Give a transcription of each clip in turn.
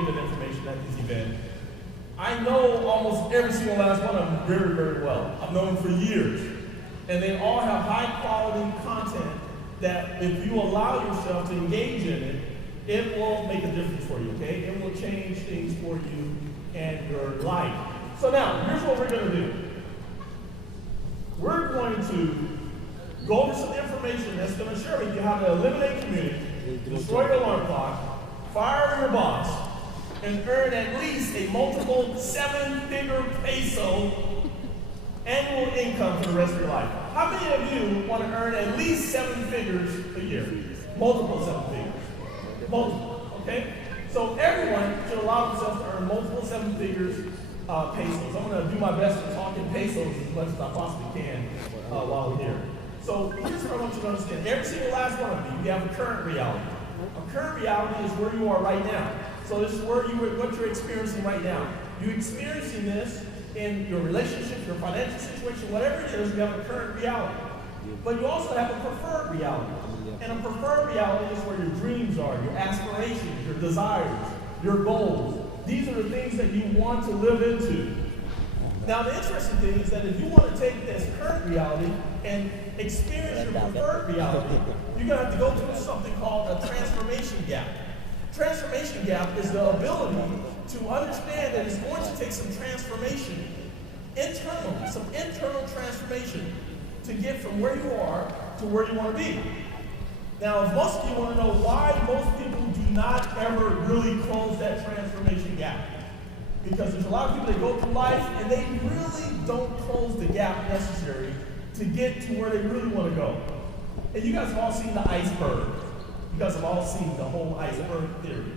given information at this event. I know almost every single last one of them very, very well. I've known them for years. And they all have high quality content that if you allow yourself to engage in it, it will make a difference for you, okay? It will change things for you and your life. So now, here's what we're gonna do. We're going to go over some information that's gonna share with you how to eliminate community, destroy your alarm clock, fire your boss, and earn at least a multiple 7-figure peso annual income for the rest of your life. How many of you want to earn at least 7 figures a year? Multiple 7 figures. Multiple, okay? So everyone should allow themselves to earn multiple 7 figures pesos. I'm going to do my best to talk in pesos as much as I possibly can while we're here. So here's what I want you to understand. Every single last one of you have a current reality. A current reality is where you are right now. So this is what you're experiencing right now. You're experiencing this in your relationship, your financial situation, whatever it is, you have a current reality. But you also have a preferred reality. And a preferred reality is where your dreams are, your aspirations, your desires, your goals. These are the things that you want to live into. Now the interesting thing is that if you want to take this current reality and experience your preferred reality, you're going to have to go through something called a transformation gap. Transformation gap is the ability to understand that it's going to take some transformation internally, some internal transformation to get from where you are to where you want to be. Now, if most of you want to know why most people do not ever really close that transformation gap, because there's a lot of people that go through life and they really don't close the gap necessary to get to where they really want to go. And you guys have all seen the iceberg. You guys have all seen the whole iceberg theory.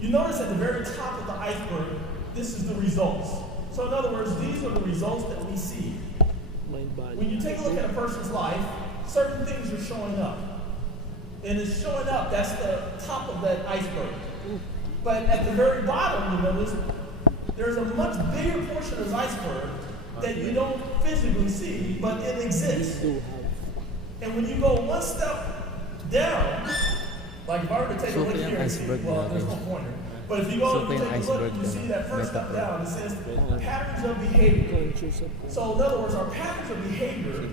You notice at the very top of the iceberg, this is the results. So in other words, these are the results that we see. When you take a look at a person's life, certain things are showing up. And it's showing up, that's the top of that iceberg. But at the very bottom, you notice, there's a much bigger portion of this iceberg that you don't physically see, but it exists. And when you go one step down, like if I were to take a look here, well, there's no pointer. But if you go and take a look, you see that first step down, it says patterns of behavior. So in other words, our patterns of behavior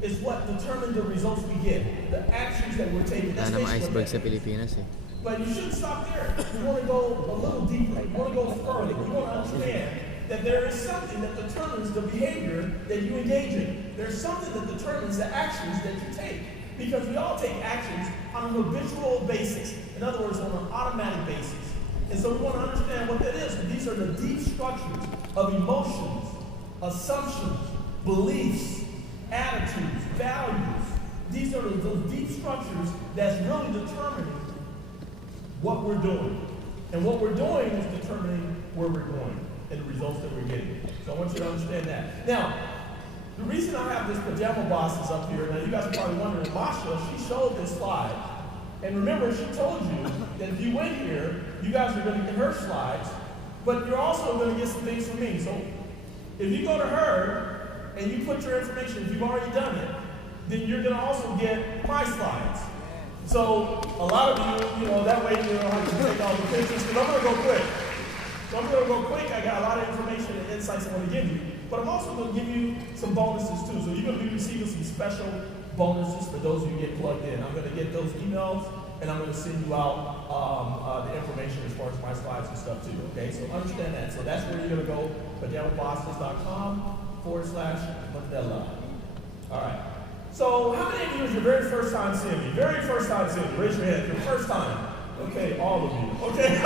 is what determines the results we get, the actions that we're taking. That's iceberg sa Pilipinas eh. But you shouldn't stop there. You want to go a little deeper. You want to go further. You want to understand that there is something that determines the behavior that you engage in. There's something that determines the actions that you take. Because we all take actions on an habitual basis. In other words, on an automatic basis. And so we want to understand what that is. And these are the deep structures of emotions, assumptions, beliefs, attitudes, values. These are the deep structures that's really determining what we're doing. And what we're doing is determining where we're going and the results that we're getting. So I want you to understand that. Now, the reason I have this pajama bosses up here, now you guys are probably wondering, Masha, she showed this slide. And remember, she told you that if you went here, you guys are going to get her slides, but you're also going to get some things from me. So if you go to her and you put your information, if you've already done it, then you're going to also get my slides. So a lot of you, that way you don't have to take all the pictures, because I'm going to go quick. So I'm going to go quick. I got a lot of information and insights I want to give you. But I'm also going to give you some bonuses too. So you're going to be receiving some special bonuses for those of you who get plugged in. I'm going to get those emails, and I'm going to send you out the information as far as my slides and stuff too, okay? So understand that. So that's where you're going to go, pajamabosses.com/Mandela. All right. So how many of you is your very first time seeing me? Very first time seeing me. Raise your hand. Your first time. Okay, all of you. Okay.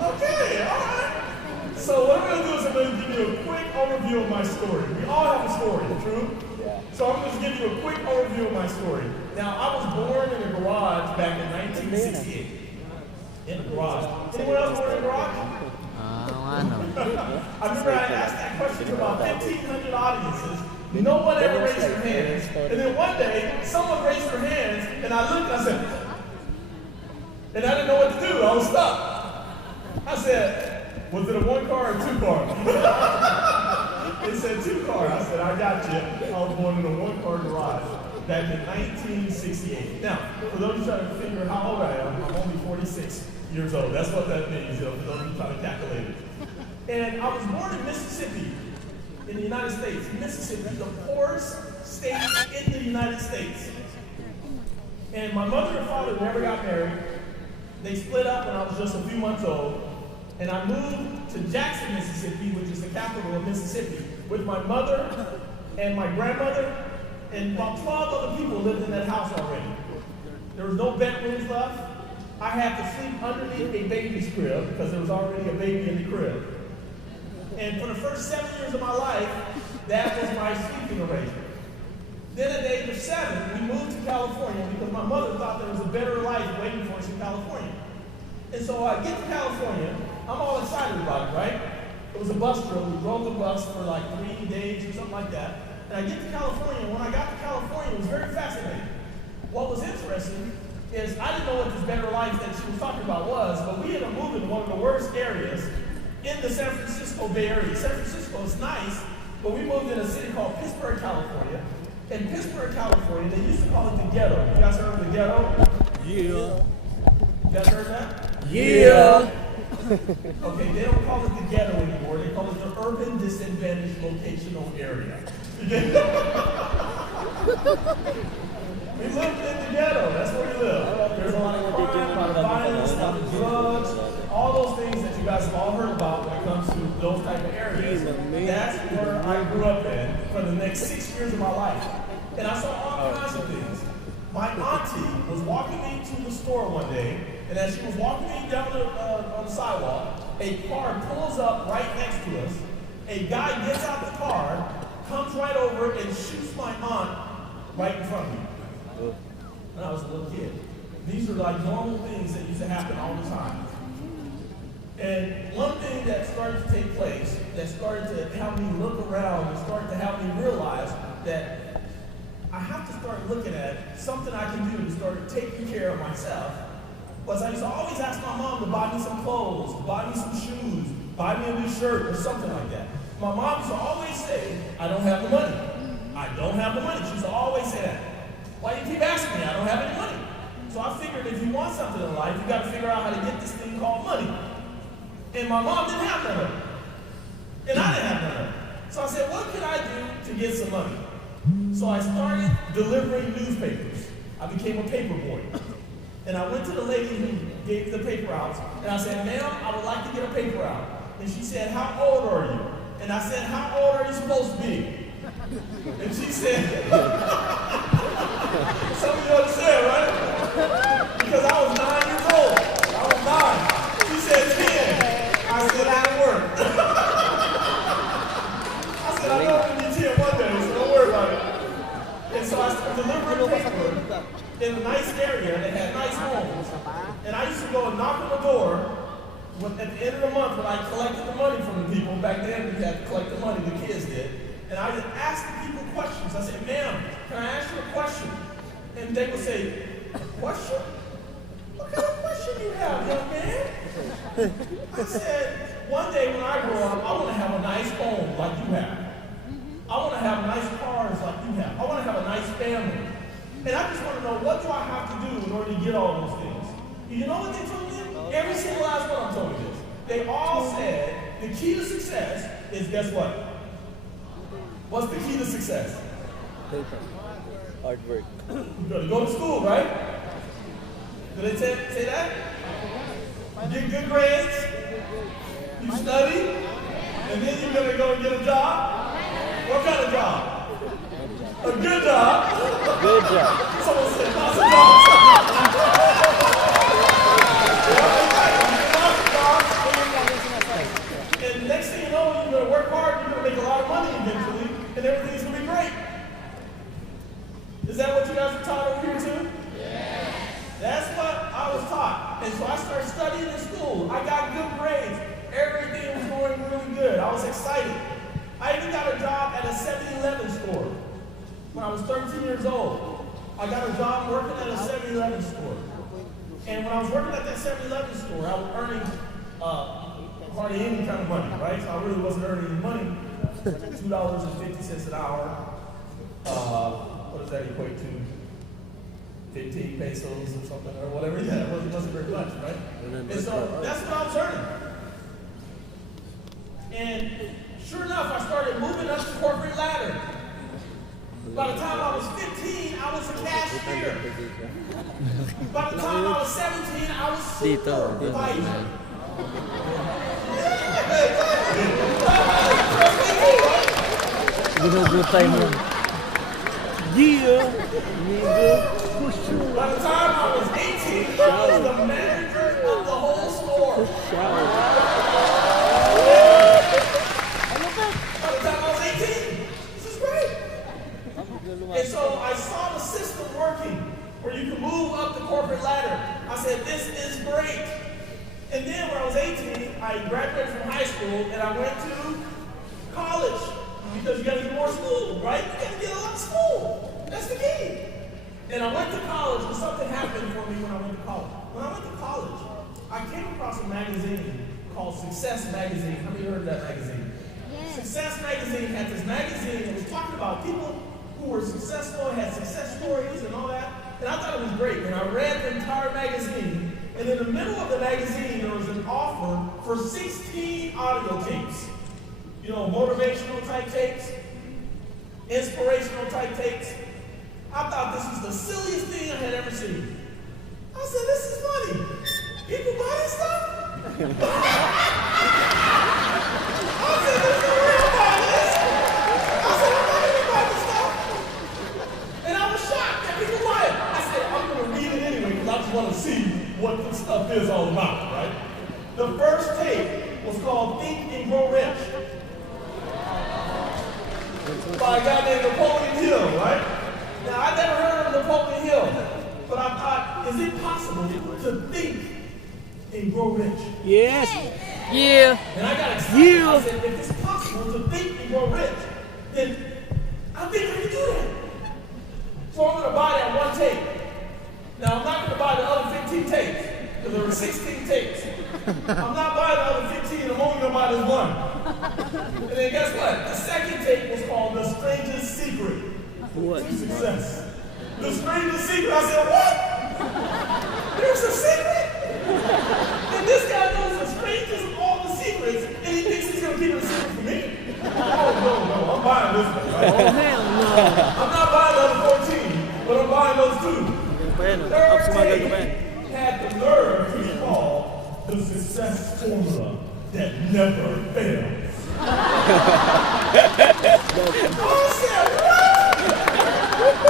Okay, all right. So what I'm going to do is I'm going to give you a quick overview of my story. We all have a story, true? Yeah. So I'm going to give you a quick overview of my story. Now, I was born in a garage back in 1968. In a garage. Anyone else born in a garage? I remember I asked that question to about 1,500 audiences. No one ever raised their hands. And then one day, someone raised their hands, and I looked and I said, and I didn't know what to do. I was stuck. I said, was it a 1-car or 2-car? They said 2-car. I said, I got you. I was born in a 1-car garage. back in 1968. Now, for those of you trying to figure out how old I am, I'm only 46 years old. That's what that means, for those of you trying to calculate it. And I was born in Mississippi, in the United States. Mississippi, the poorest state in the United States. And my mother and father never got married. They split up when I was just a few months old. And I moved to Jackson, Mississippi, which is the capital of Mississippi, with my mother and my grandmother, and about 12 other people lived in that house already. There was no bedrooms left. I had to sleep underneath a baby's crib because there was already a baby in the crib. And for the first 7 years of my life, that was my sleeping arrangement. Then at the age of 7, we moved to California because my mother thought there was a better life waiting for us in California. And so I get to California, I'm all excited about it, right? It was a bus trip. We drove the bus for like 3 days or something like that. And I get to California, and when I got to California, it was very fascinating. What was interesting is I didn't know what this better life that she was talking about was, but we ended up moving to one of the worst areas in the San Francisco Bay Area. San Francisco is nice, but we moved in a city called Pittsburgh, California. In Pittsburgh, California, they used to call it the ghetto. You guys heard of the ghetto? Yeah. You guys heard that? Yeah. Okay, they don't call it the ghetto anymore. They call it the urban disadvantaged locational area. We lived in the ghetto. That's where we live. There's a lot of crime, a lot of violence, a lot of drugs, all those things that you guys have all heard about when it comes to those type of areas. That's where I grew up in for the next 6 years of my life. And I saw all kinds of things. My auntie was walking me to the store one day, and as she was walking me down on the sidewalk, a car pulls up right next to us. A guy gets out the car, comes right over, and shoots my aunt right in front of me. When I was a little kid. These are like normal things that used to happen all the time. And one thing that started to take place, that started to help me look around and started to help me realize that I have to start looking at something I can do to start taking care of myself, was I used to always ask my mom to buy me some clothes, buy me some shoes, buy me a new shirt or something like that. My mom used to always say, I don't have the money. I don't have the money. She used to always say that. Why do you keep asking me? I don't have any money. So I figured if you want something in life, you got to figure out how to get this thing called money. And my mom didn't have none of it. And I didn't have none of it. So I said, what can I do to get some money? So I started delivering newspapers. I became a paper boy. And I went to the lady who gave the paper out, and I said, ma'am, I would like to get a paper out. And she said, how old are you? And I said, how old are you supposed to be? And she said, some of you understand, right? Because I was 9 years old. I was 9. She said 10. I said, that'll work. I said, I know I'm going to be 10 one day, so don't worry about it. And so I started delivering paper in a nice area that had nice homes. And I used to go and knock on the door at the end of the month when I collected the money from the people. Back then, we had to collect the money, the kids did. And I would ask the people questions. I said, ma'am, can I ask you a question? And they would say, a question? What kind of question do you have, young man? I said, one day when I grow up, I want to have a nice home like you have. I want to have nice cars like you have. I want to have a nice family. And I just want to know, what do I have to do in order to get all those things? You know what they told me? Every single last one of them told me this. They all said, the key to success is, guess what? What's the key to success? Hard work. You gotta go to school, right? Did they say that? You get good grades, you study, and then you're gonna go and get a job? What kind of job? A good job? Good job. Someone said lots of jobs. And next thing you know, you're gonna work hard, you're gonna make a lot of money eventually, and everything's gonna be great. Is that what you guys were taught over here too? Yes. That's what I was taught. And so I started studying in school. I got good grades. Everything was going really good. I was excited. I even got a job at a 7-Eleven store when I was 13 years old. I got a job working at a 7-Eleven store. And when I was working at that 7-Eleven store, I was earning hardly any kind of money, right? So I really wasn't earning any money. $2.50 an hour. what does that equate to? 15 pesos or something, or whatever. Yeah, it wasn't very much, right? And so that's what I was earning. And sure enough, I started moving up the corporate ladder. By the time I was 15, I was a cashier. By the time I was 17, I was supervisor. Ginugutay mo. Yeah! By the time I was 18, I was the manager of the whole store. By the time I was 18, this is great. And so I saw the system working where you can move up the corporate ladder. I said, this is great. And then when I was 18, I graduated from high school and I went to college because you got to get more school, right? You got to get a lot of school. That's the key. And I went to college and something happened for me when I went to college. When I went to college, I came across a magazine called Success Magazine. How many heard of that magazine? Yes. Success Magazine had this magazine that was talking about people who were successful, had success stories and all that. And I thought it was great. And I read the entire magazine. And in the middle of the magazine, there was an offer for 16 audio tapes. You know, motivational type tapes, inspirational type tapes. I thought this was the silliest thing I had ever seen. I said, this is funny. People buy this stuff? I said, there's no way I'm buying this. I said, I'm not going to buy this stuff. And I was shocked that people buy it. I said, I'm going to read it anyway because I just want to see what this stuff is all about, right? The first tape was called Think and Grow Rich by a guy named Napoleon Hill, right? Now, I never heard of Napoleon Hill, but I thought, is it possible to think and grow rich? Yes. Yeah. And I got excited. Yeah. I said, if it's possible to think and grow rich, then I think I can do that. So I'm going to buy that one tape. Now, I'm not going to buy the other 15 tapes, because there were 16 tapes. I'm not buying the other 15, I'm only going to buy this one. And then guess what? The second tape was called The Strangest Secret. What? To success. The Strangest Secret. I said, what? There's a secret? And this guy knows the strangest of all the secrets, and he thinks he's going to keep it a secret for me? Oh, no, I'm buying this one, right? Oh, hell no. I'm not buying the other 14, but I'm buying those two. Third tape had the nerve to be called The Success Formula That Never Fails. I said, what?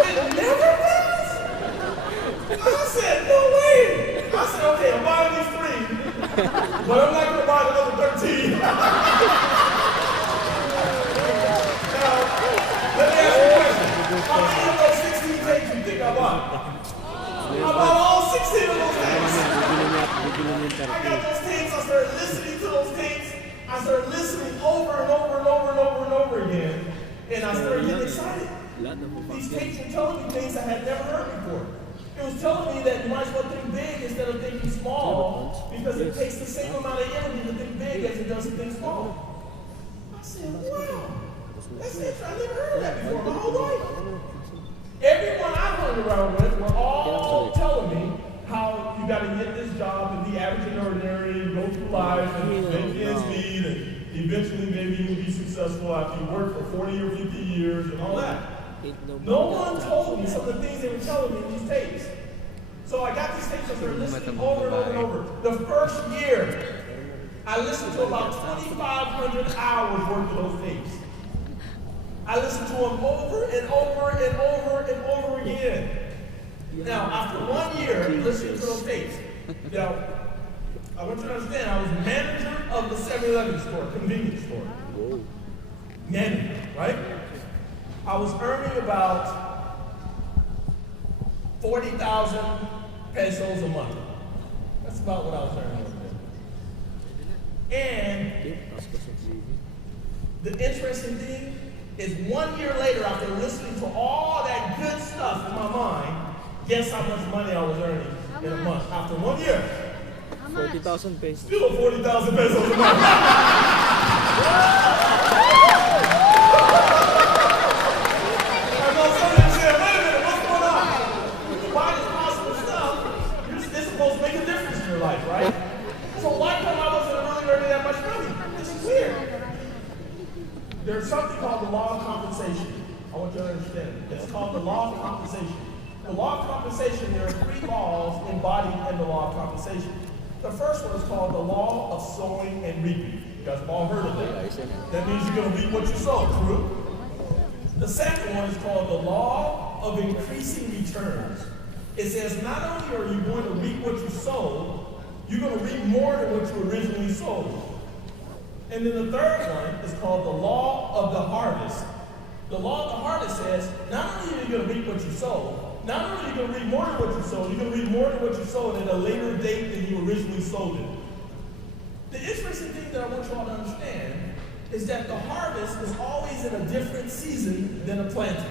It never fails? I said, no way. I said, okay, I'm buying these 3, but I'm not going to buy the other 13. Now, let me ask you a question. How many of those 16 tapes you think I bought? I bought all 16 of those tapes. I got those tapes, I started listening to those tapes. I started listening over and over and over and over and over again, and I started getting excited. These tapes were telling me things I had never heard before. It was telling me that you might as well think big instead of thinking small, because it takes the same amount of energy to think big as it does to think small. I said, wow, that's interesting. I never heard of that before my whole life. Everyone I hung around with were all telling me how you got to get this job and be average and ordinary and go through life and make ends meet and eventually maybe you'll be successful after you work for 40 or 50 years and all that. No one told me some of the things they were telling me in these tapes. So I got these tapes and started listening over and over and over. The first year, I listened to about 2,500 hours worth of those tapes. I listened to them over and over and over and over again. Now, after 1 year listening to those tapes, now, I want you to understand, I was manager of the 7-Eleven store, convenience store. Manager, right? I was earning about 40,000 pesos a month. That's about what I was earning. And the interesting thing is 1 year later, after listening to all that good stuff in my mind, guess how much money I was earning in a month after 1 year? 40,000 pesos. Still 40,000 pesos a month. I know some of you said, wait a So why come I wasn't really earning that much money? This is weird. There's something called the law of compensation. I want you to understand it. It's called the law of compensation. The law of compensation, there are 3 laws embodied in the law of compensation. The first one is called the law of sowing and reaping. You guys have all heard of that. That means you're going to reap what you sow, true? The second one is called the law of increasing returns. It says not only are you going to reap what you sowed, you're going to reap more than what you originally sowed. And then the third one is called the law of the harvest. The law of the harvest says not only are you going to reap what you sowed, not only are you going to reap more than what you sowed, you're going to reap more than what you sowed at a later date than you originally sowed it. The interesting thing that I want you all to understand is that the harvest is always in a different season than a planting.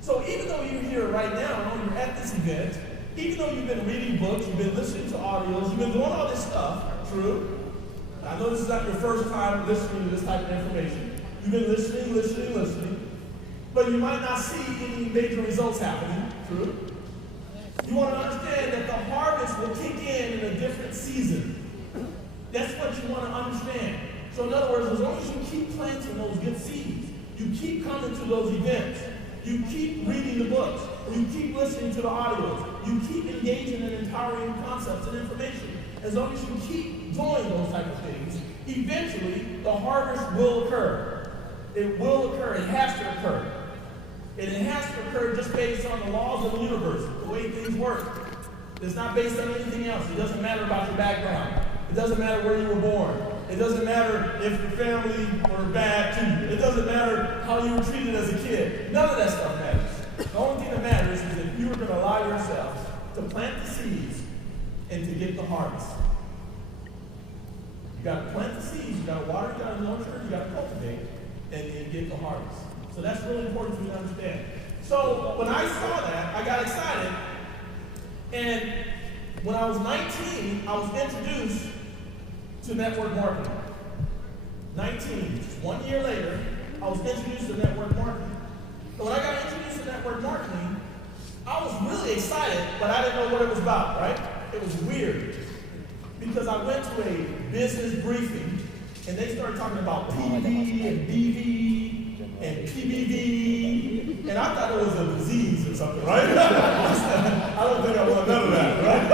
So even though you're here right now, you're at this event, even though you've been reading books, you've been listening to audios, you've been doing all this stuff, true? I know this is not your first time listening to this type of information. You've been listening, but you might not see any major results happening, true? You want to understand that the harvest will kick in a different season. That's what you want to understand. So in other words, as long as you keep planting those good seeds, you keep coming to those events, you keep reading the books, you keep listening to the audios, you keep engaging in empowering concepts and information, as long as you keep doing those type of things, eventually the harvest will occur. It will occur. It has to occur. And it has to occur just based on the laws of the universe, the way things work. It's not based on anything else. It doesn't matter about your background. It doesn't matter where you were born. It doesn't matter if your family were bad to you. It doesn't matter how you were treated as a kid. None of that stuff matters. The only thing that matters is that you are going to allow yourself to plant the seeds and to get the harvest. You got to plant the seeds, you got to water, you got to nurture, you got to cultivate, and get the harvest. So that's really important for you to understand. So when I saw that, I got excited. And when I was 19, I was introduced to network marketing. 19, just 1 year later, I was introduced to network marketing. So when I got introduced to network marketing, I was really excited, but I didn't know what it was about, right? It was weird. Because I went to a business briefing, and they started talking about PV and BV and PBV, and I thought it was a disease or something, right? I don't think I want none of that, right?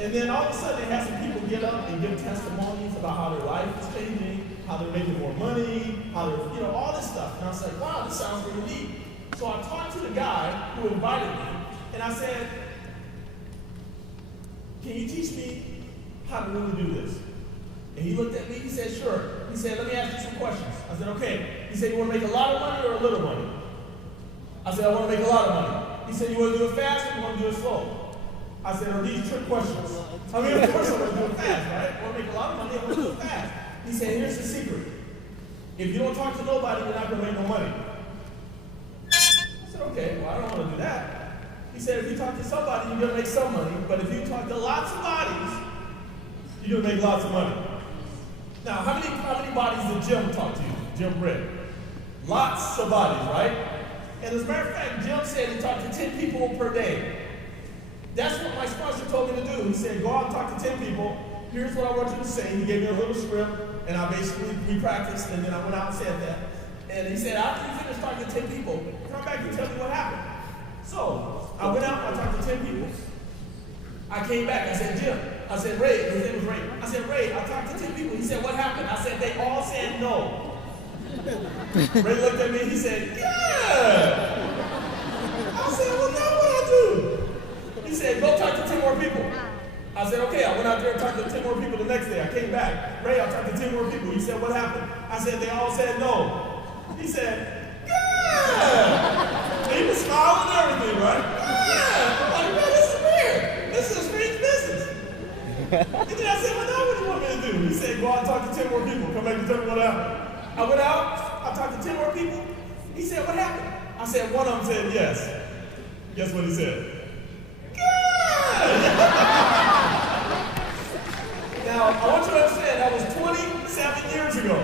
And then all of a sudden, they had some people get up and give testimonies about how their life is changing, how they're making more money, how they're, all this stuff. And I was like, wow, this sounds really neat. So I talked to the guy who invited me, and I said, can you teach me how to really do this? And he looked at me, he said, sure. He said, let me ask you some questions. I said, okay. He said, you want to make a lot of money or a little money? I said, I want to make a lot of money. He said, you want to do it fast or you want to do it slow? I said, are these trick questions? I mean, of course I want to do it fast, right? I want to make a lot of money, I want to do it fast. He said, here's the secret. If you don't talk to nobody, you're not going to make no money. I said, okay, well, I don't want to do that. He said, if you talk to somebody, you're going to make some money, but if you talk to lots of bodies, you're going to make lots of money. Now, how many bodies did Jim talk to you? Jim Britt? Lots of bodies, right? And as a matter of fact, Jim said he talked to 10 people per day. That's what my sponsor told me to do. He said, go out and talk to 10 people. Here's what I want you to say. He gave me a little script, and I basically re-practiced, and then I went out and said that. And he said, after you finish talking to 10 people, come back and tell me what happened. So, I went out, I talked to 10 people. I came back, I said, Jim. I said, Ray, his name was Ray. I said, Ray, I talked to 10 people. He said, what happened? I said, they all said no. Ray looked at me, he said, yeah. I said, well, now what do I do? He said, go talk to 10 more people. I said, okay. I went out there and talked to 10 more people the next day. I came back. Ray, I talked to 10 more people. He said, what happened? I said, they all said no. He said, yeah. And he was smiling and everything, right? Yeah. I'm like, man, this is weird. This is a strange business. And then I said, well, now what do you want me to do? He said, go out and talk to 10 more people. Come back and tell me what happened. I went out. I talked to 10 more people. He said, what happened? I said, one of them said yes. Guess what he said? Now, I want you to understand, that was 27 years ago.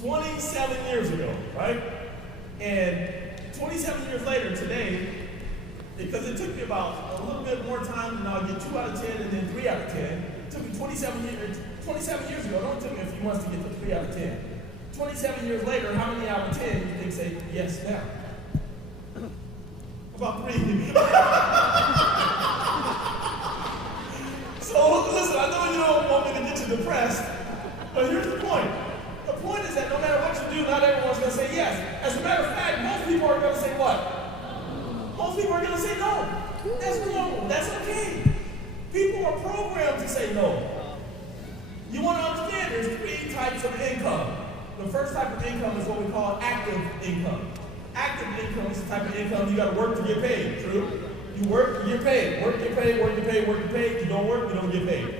27 years ago, right? And 27 years later, today, Because it took me about a little bit more time, and I'll get 2 out of 10 and then 3 out of 10. It took me 27 years ago. It only took me a few months to get to 3 out of 10. 27 years later, how many out of 10 do you think say yes now? About 3. So listen, I know you don't want me to get you depressed, but here's the point. The point is that no matter what you do, not everyone's going to say yes. As a matter of fact, most people are going to say what? Most people are going to say no. That's normal. That's okay. People are programmed to say no. You want to understand there's 3 types of income. The first type of income is what we call active income. Active income is the type of income you got to work to get paid. True? You work, you get paid. Work, get paid, work, get paid, work, get paid. You don't work, you don't get paid.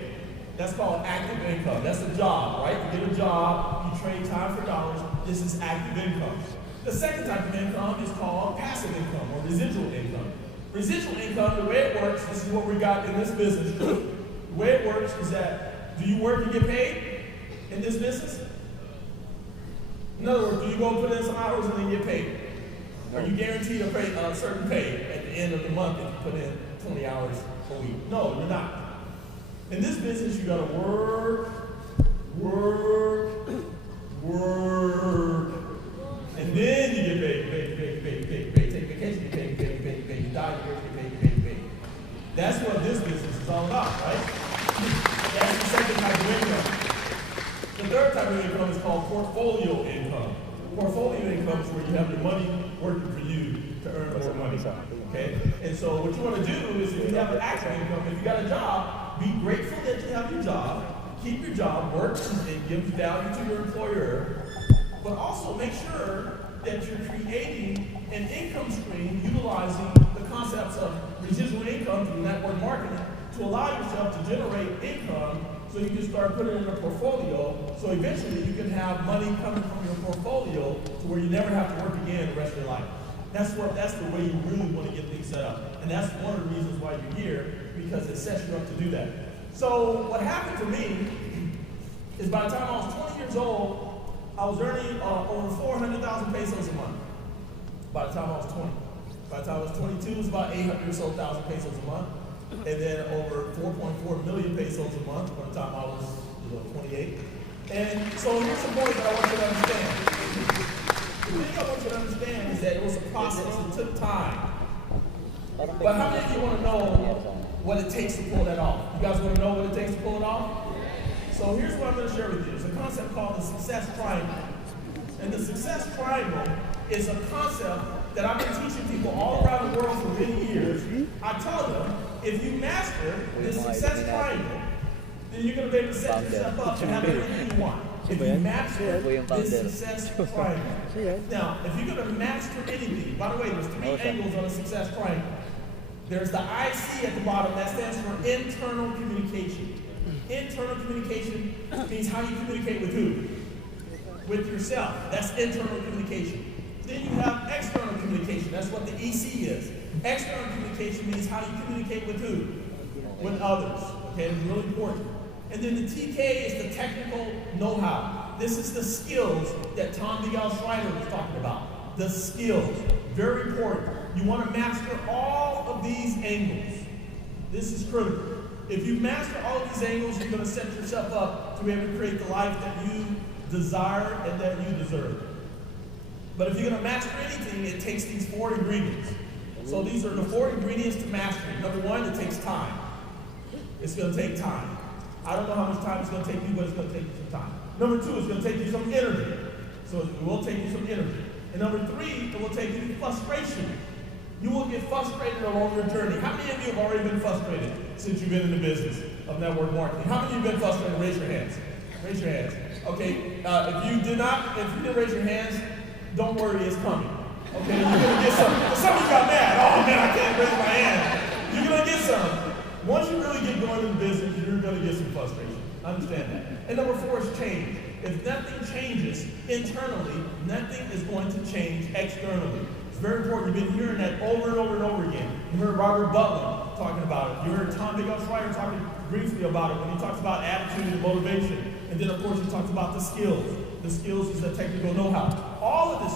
That's called active income. That's a job, right? You get a job, you trade time for dollars. This is active income. The second type of income is called passive income or residual income. Residual income, the way it works, this is what we got in this business. The way it works is that, do you work and get paid in this business? In other words, do you go put in some hours and then get paid? Are you guaranteed a certain pay at the end of the month if you put in 20 hours a week? No, you're not. In this business, you gotta work, and then you get paid. Take vacation, get paid. You die, you get paid. That's what this business is all about, right? That's the second type of income. The third type of income is called portfolio income. Portfolio income is where you have your money working for you to earn more money. Okay? And so what you want to do is if you have an active income, if you got a job, be grateful that you have your job, keep your job, work, and give value to your employer, but also make sure that you're creating an income stream utilizing the concepts of residual income through network marketing to allow yourself to generate income so you can start putting it in a portfolio so eventually you can have money coming from your portfolio to where you never have to work again the rest of your life. That's the way you really want to get things set up. And that's one of the reasons why you're here, because it sets you up to do that. So what happened to me is by the time I was 20 years old, I was earning over 400,000 pesos a month. By the time I was 20. By the time I was 22, it was about 800 or so thousand pesos a month. And then over 4.4 million pesos a month by the time I was 28. And so here's the point that I want you to understand. The thing I want you to understand is that it was a process. It took time. But how many of you want to know what it takes to pull that off? You guys want to know what it takes to pull it off? So here's what I'm going to share with you. It's a concept called the success triangle. And the success triangle is a concept that I've been teaching people all around the world for many years. I tell them, if you master this success triangle, then you're going to be able to set yourself up to have everything you want. If you master this success triangle. Now, if you're going to master anything, by the way, there's 3 angles on a success triangle. There's the IC at the bottom, that stands for internal communication. Internal communication means how you communicate with who? With yourself. That's internal communication. Then you have external communication. That's what the EC is. External communication means how you communicate with who? With others. Okay, it's really important. And then the TK is the technical know-how. This is the skills that Tom Miguel Schreiner was talking about. The skills. Very important. You want to master all of these angles. This is critical. If you master all of these angles, you're going to set yourself up to be able to create the life that you desire and that you deserve. But if you're going to master anything, it takes these 4 ingredients. So these are the 4 ingredients to mastery. Number 1, it takes time. It's going to take time. I don't know how much time it's going to take you, but it's going to take you some time. Number 2, it's going to take you some energy. So it will take you some energy. And number 3, it will take you frustration. You will get frustrated along your journey. How many of you have already been frustrated since you've been in the business of network marketing? How many of you have been frustrated? Raise your hands. Raise your hands. Okay, if you didn't raise your hands, don't worry, it's coming. Okay, you're gonna get some. Some of you got mad. Oh man, I can't raise my hand. You're gonna get some. Once you really get going in the business, you're gonna get some frustration. Understand that. And number 4 is change. If nothing changes internally, nothing is going to change externally. It's very important. You've been hearing that over and over and over again. You heard Robert Butler talking about it. You heard Tom Miguel Schreiner talking briefly about it when he talks about attitude and motivation. And then, of course, he talks about the skills. The skills is the technical know-how. All of this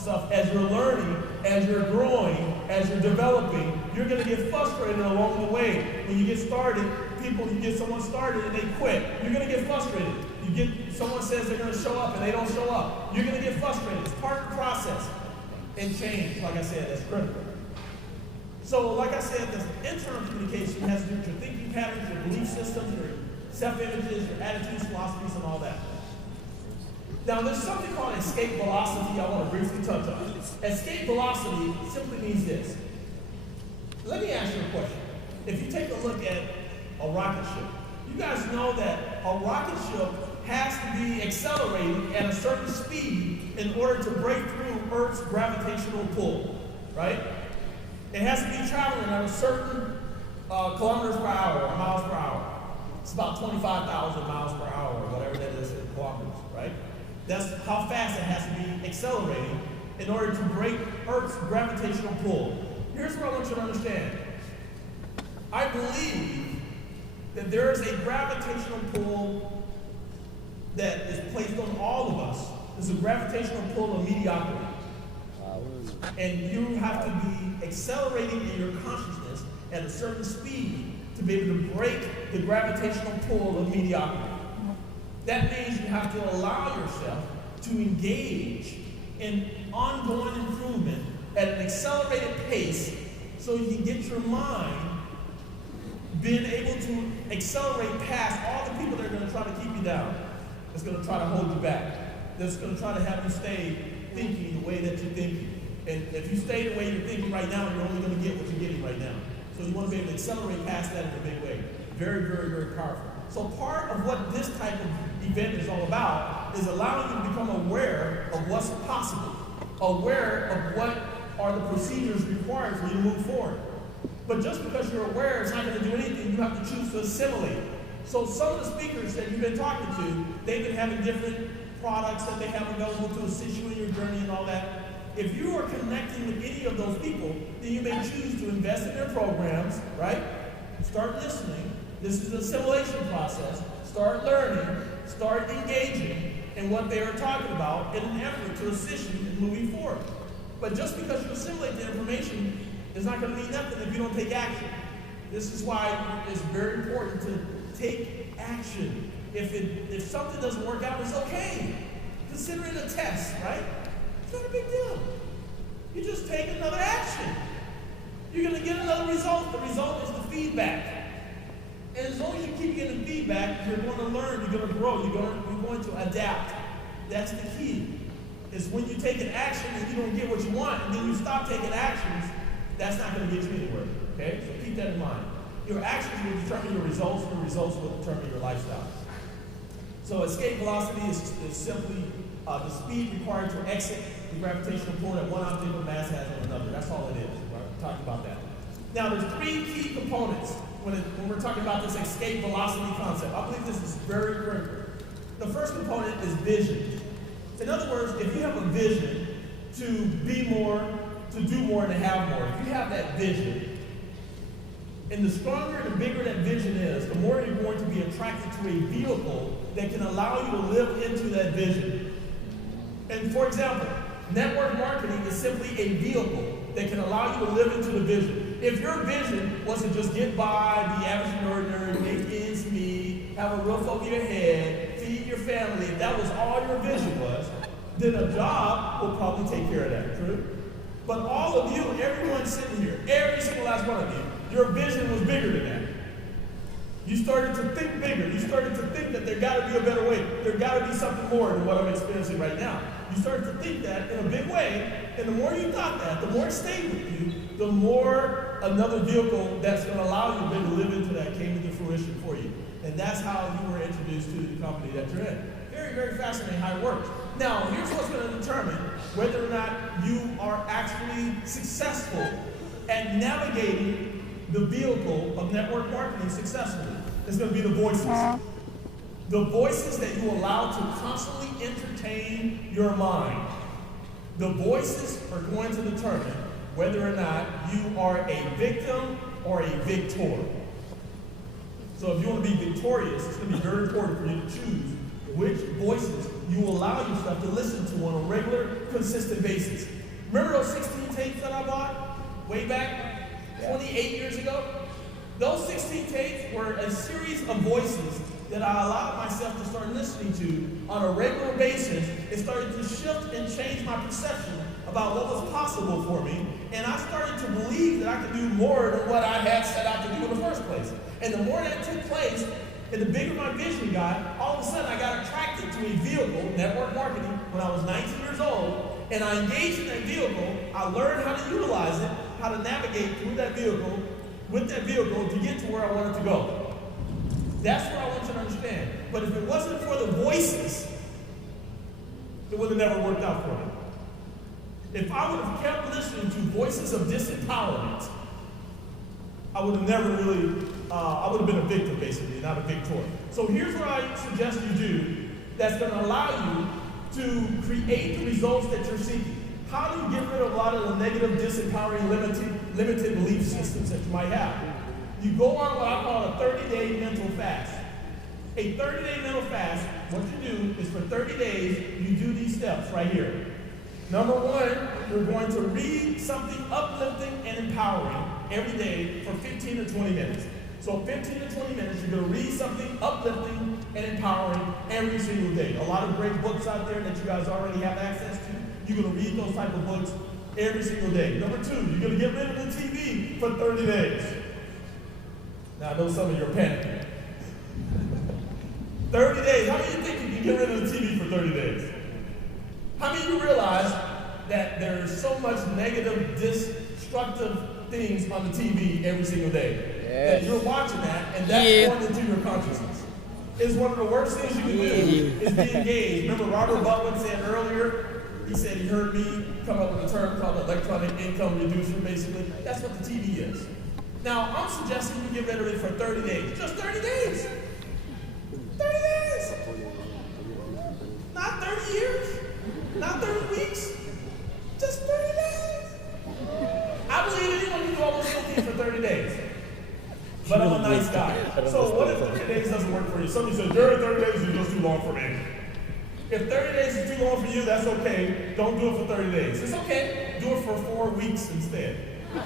stuff, as you're learning, as you're growing, as you're developing, you're going to get frustrated along the way. When you get started, you get someone started and they quit. You're going to get frustrated. Someone says they're going to show up and they don't show up. You're going to get frustrated. It's part of the process. And change, like I said, is critical. So, like I said, this internal communication has to do with your thinking patterns, your belief systems, your self-images, your attitudes, philosophies, and all that. Now, there's something called escape velocity I want to briefly touch on. Escape velocity simply means this. Let me ask you a question. If you take a look at a rocket ship, you guys know that a rocket ship has to be accelerating at a certain speed in order to break through Earth's gravitational pull, right? It has to be traveling at a certain kilometers per hour or miles per hour. It's about 25,000 miles per hour or whatever that is in kilometers, right? That's how fast it has to be accelerating in order to break Earth's gravitational pull. Here's what I want you to understand. I believe that there is a gravitational pull that is placed on all of us. There's a gravitational pull of mediocrity. And you have to be accelerating in your consciousness at a certain speed to be able to break the gravitational pull of mediocrity. That means you have to allow yourself to engage in ongoing improvement at an accelerated pace so you can get your mind being able to accelerate past all the people that are going to try to keep you down, that's going to try to hold you back, that's going to try to have you stay thinking the way that you're thinking. And if you stay the way you're thinking right now, you're only going to get what you're getting right now. So you want to be able to accelerate past that in a big way. Very, very, very powerful. So part of what this type of event is all about is allowing you to become aware of what's possible, aware of what are the procedures required for you to move forward. But just because you're aware, it's not going to do anything. You have to choose to assimilate. So some of the speakers that you've been talking to, they've been having different products that they have available to assist you in your journey and all that. If you are connecting with any of those people, then you may choose to invest in their programs, right? Start listening. This is an assimilation process. Start learning, start engaging in what they are talking about in an effort to assist you in moving forward. But just because you assimilate the information is not going to mean nothing if you don't take action. This is why it's very important to take action. If something doesn't work out, it's okay. Consider it a test, right? It's not a big deal. You just take another action. You're going to get another result. The result is the feedback. And as long as you keep getting feedback, you're going to learn, you're going to grow, you're going to adapt. That's the key. Is when you take an action and you don't get what you want, and then you stop taking actions, that's not going to get you anywhere. Okay? So keep that in mind. Your actions will determine your results, and your results will determine your lifestyle. So escape velocity is simply the speed required to exit the gravitational pull that one object of mass has on another. That's all it is. Right? We talked about that. Now, there's three key components when we're talking about this escape velocity concept. I believe this is very critical. The first component is vision. In other words, if you have a vision to be more, to do more, and to have more, if you have that vision, and the stronger and the bigger that vision is, the more you're going to be attracted to a vehicle that can allow you to live into that vision. And for example, network marketing is simply a vehicle that can allow you to live into the vision. If your vision was to just get by, be average and ordinary, make ends meet, have a roof over your head, feed your family, if that was all your vision was, then a job will probably take care of that, true? But all of you, everyone sitting here, every single last one of you, your vision was bigger than that. You started to think bigger. You started to think that there got to be a better way. There got to be something more than what I'm experiencing right now. You started to think that in a big way, and the more you thought that, the more it stayed with you, the more another vehicle that's going to allow you to be able to live into that came into fruition for you. And that's how you were introduced to the company that you're in. Very, very fascinating how it works. Now, here's what's going to determine whether or not you are actually successful at navigating the vehicle of network marketing successfully. It's going to be the voices. The voices that you allow to constantly entertain your mind. The voices are going to determine whether or not you are a victim or a victor. So if you want to be victorious, it's going to be very important for you to choose which voices you allow yourself to listen to on a regular, consistent basis. Remember those 16 tapes that I bought way back? 28 years ago. Those 16 tapes were a series of voices that I allowed myself to start listening to on a regular basis. It started to shift and change my perception about what was possible for me. And I started to believe that I could do more than what I had set out to do in the first place. And the more that took place, and the bigger my vision got, all of a sudden I got attracted to a vehicle, network marketing, when I was 19 years old. And I engaged in that vehicle. I learned how to utilize it, how to navigate through that vehicle, with that vehicle to get to where I wanted to go. That's what I want you to understand. But if it wasn't for the voices, it would have never worked out for me. If I would have kept listening to voices of disempowerment, I would have never really, I would have been a victim basically, not a victor. So here's what I suggest you do that's going to allow you to create the results that you're seeking. How do you get rid of a lot of the negative, disempowering, limited belief systems that you might have? You go on what I call a 30-day mental fast. A 30-day mental fast, what you do is for 30 days, you do these steps right here. Number one, you're going to read something uplifting and empowering every day for 15 to 20 minutes. So 15 to 20 minutes, you're going to read something uplifting and empowering every single day. A lot of great books out there that you guys already have access to. You're going to read those type of books every single day. Number two, you're going to get rid of the TV for 30 days. Now, I know some of you are panicking. 30 days. How many of you think you can get rid of the TV for 30 days? How many of you realize that there's so much negative, destructive things on the TV every single day? Yes. That you're watching that, and that's going into your consciousness. It's one of the worst things you can do is be engaged. Remember Robert Baldwin said earlier, he said he heard me come up with a term called electronic income reducer, basically. That's what the TV is. Now, I'm suggesting you get rid of it for 30 days. Just 30 days. 30 days. Not 30 years. Not 30 weeks. Just 30 days. I believe anyone can do almost anything for 30 days. But I'm a nice guy. So what if 30 days doesn't work for you? Somebody said, Jerry, 30 days is just too long for me. If 30 days is too long for you, that's okay. Don't do it for 30 days. It's okay. Do it for 4 weeks instead. Do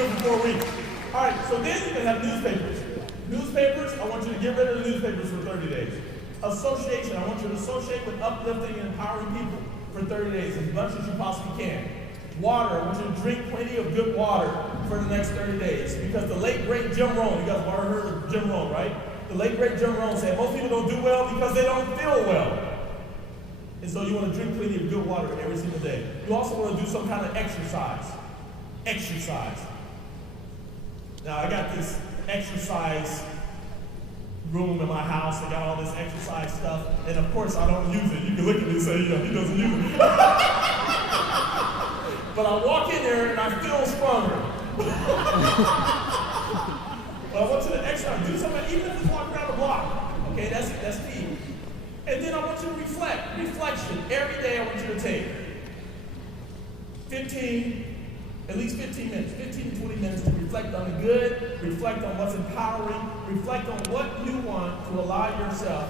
it for 4 weeks. All right, so then you can have newspapers. Newspapers, I want you to get rid of the newspapers for 30 days. Association, I want you to associate with uplifting and empowering people for 30 days, as much as you possibly can. Water, I want you to drink plenty of good water for the next 30 days. Because the late, great Jim Rohn, you guys have already heard of Jim Rohn, right? The late, great Jim Rohn said, most people don't do well because they don't feel well. And so you want to drink plenty of good water every single day. You also want to do some kind of exercise. Exercise. Now, I got this exercise room in my house. I got all this exercise stuff. And of course, I don't use it. You can look at me and say, he doesn't use it. But I walk in there and I feel stronger. But I want you to exercise. Do something, even if it's walk around the block. Okay, that's key. And then I want you to reflect. Reflection. Every day I want you to take at least 15 minutes, 15 to 20 minutes to reflect on the good, reflect on what's empowering, reflect on what you want to allow yourself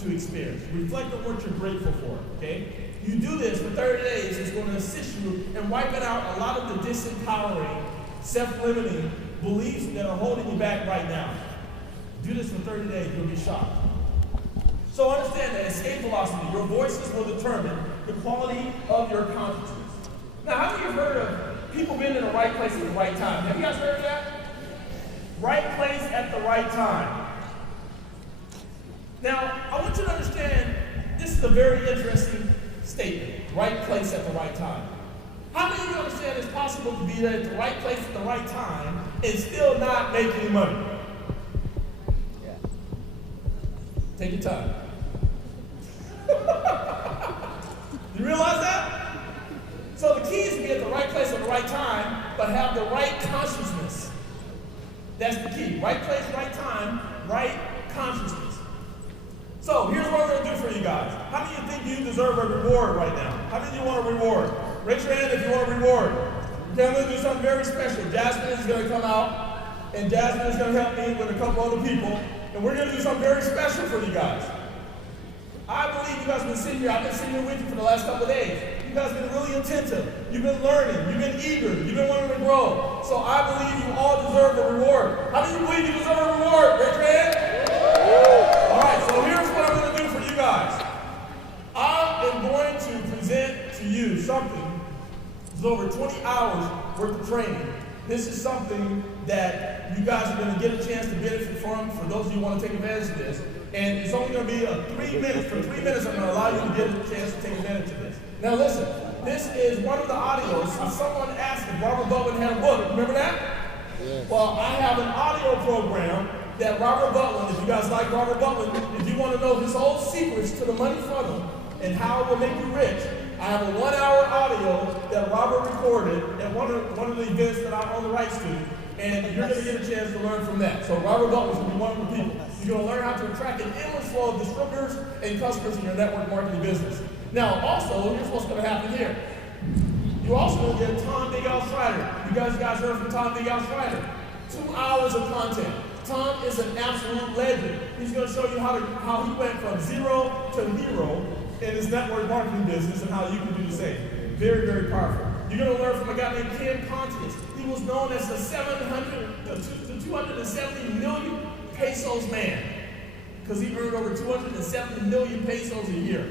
to experience. Reflect on what you're grateful for, okay? You do this for 30 days, it's going to assist you in wiping out a lot of the disempowering, self-limiting beliefs that are holding you back right now. Do this for 30 days, you'll be shocked. So understand that escape velocity, your voices will determine the quality of your consciousness. Now, how many of you have heard of people being in the right place at the right time? Have you guys heard of that? Right place at the right time. Now, I want you to understand, this is a very interesting statement. Right place at the right time. How many of you understand it's possible to be there at the right place at the right time and still not make any money? Yeah. Take your time. You realize that? So the key is to be at the right place at the right time, but have the right consciousness. That's the key. Right place, right time, right consciousness. So here's what we're going to do for you guys. How many of you think you deserve a reward right now? How many of you want a reward? Raise your hand if you want a reward. Okay, I'm going to do something very special. Jasmine is going to come out, and Jasmine is going to help me with a couple other people, and we're going to do something very special for you guys. I believe you guys have been sitting here. I've been sitting here with you for the last couple of days. You guys have been really attentive. You've been learning. You've been eager. You've been wanting to grow. So I believe you all deserve a reward. How do you believe you deserve a reward? Raise your hand. All right, so here's what I'm going to do for you guys. I am going to present to you something that's over 20 hours worth of training. This is something that you guys are going to get a chance to benefit from, for those of you who want to take advantage of this. And it's only going to be 3 minutes. For 3 minutes, I'm going to allow you to get a chance to take advantage of this. Now listen, this is one of the audios. Someone asked if Robert Butler had a book. Remember that? Yes. Well, I have an audio program that Robert Butler, if you guys like Robert Butler, if you want to know his whole secrets to the money funnel and how it will make you rich, I have a 1 hour audio that Robert recorded at one of the events that I own the rights to, and you're going to get a chance to learn from that. So Robert Butler's going to be one of the people. You're going to learn how to attract an endless flow of distributors and customers in your network marketing business. Now, also, here's what's going to happen here. You're also going to get Tom Big Al Schreider. You guys heard from Tom Big Al Schreider. 2 hours of content. Tom is an absolute legend. He's going to show you how he went from zero to hero in his network marketing business and how you can do the same. Very, very powerful. You're going to learn from a guy named Ken Pontius. He was known as the 270 million pesos man, because he earned over 270 million pesos a year.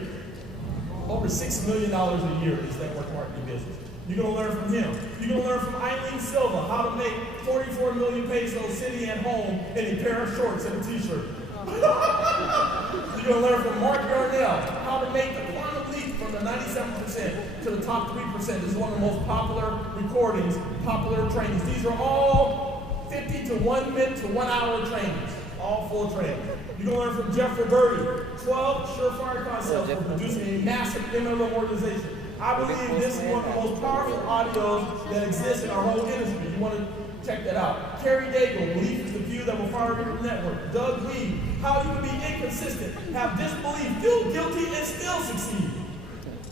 Over $6 million a year in his network marketing business. You're going to learn from him. You're going to learn from Eileen Silva how to make 44 million pesos sitting at home in a pair of shorts and a t-shirt. You're going to learn from Mark Yarnell how to make the quantum leap from the 97% to the top 3%. This is one of the most popular recordings, popular trainings. These are all 50 to 1 minute to 1 hour trainings, all full training. You're going to learn from Jeff Roberti, 12 surefire concepts for producing a massive MLM organization. I believe this is one of the most powerful audios that exists in our whole industry. You want to check that out. Kerry Daigle, belief is the view that will fire your network. Doug Lee, how you can be inconsistent, have disbelief, feel guilty, and still succeed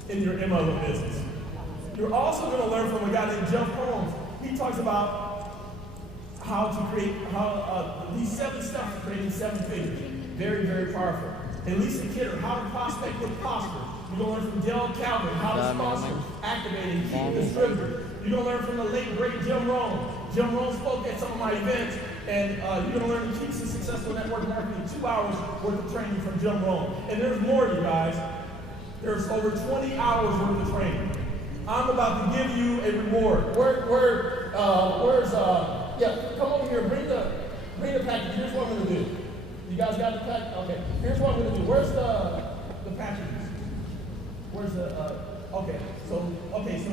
in your MLM business. You're also going to learn from a guy named Jeff Holmes. He talks about how to create, these 7 steps to creating 7 figures. Very, very powerful. And Lisa Kidder, how to prospect with prosper. You're going to learn from Dale Calvin, how to sponsor, activate, and keep a distributor. You're going to learn from the late, great Jim Rohn. Jim Rohn spoke at some of my events, and you're going to learn the keys to successful network marketing, 2 hours worth of training from Jim Rohn. And there's more, you guys. There's over 20 hours worth of training. I'm about to give you a reward. Come over here, bring the package. Here's what I'm going to do. You guys got the package? Okay, here's what I'm going to do. Where's the packages? Where's the, so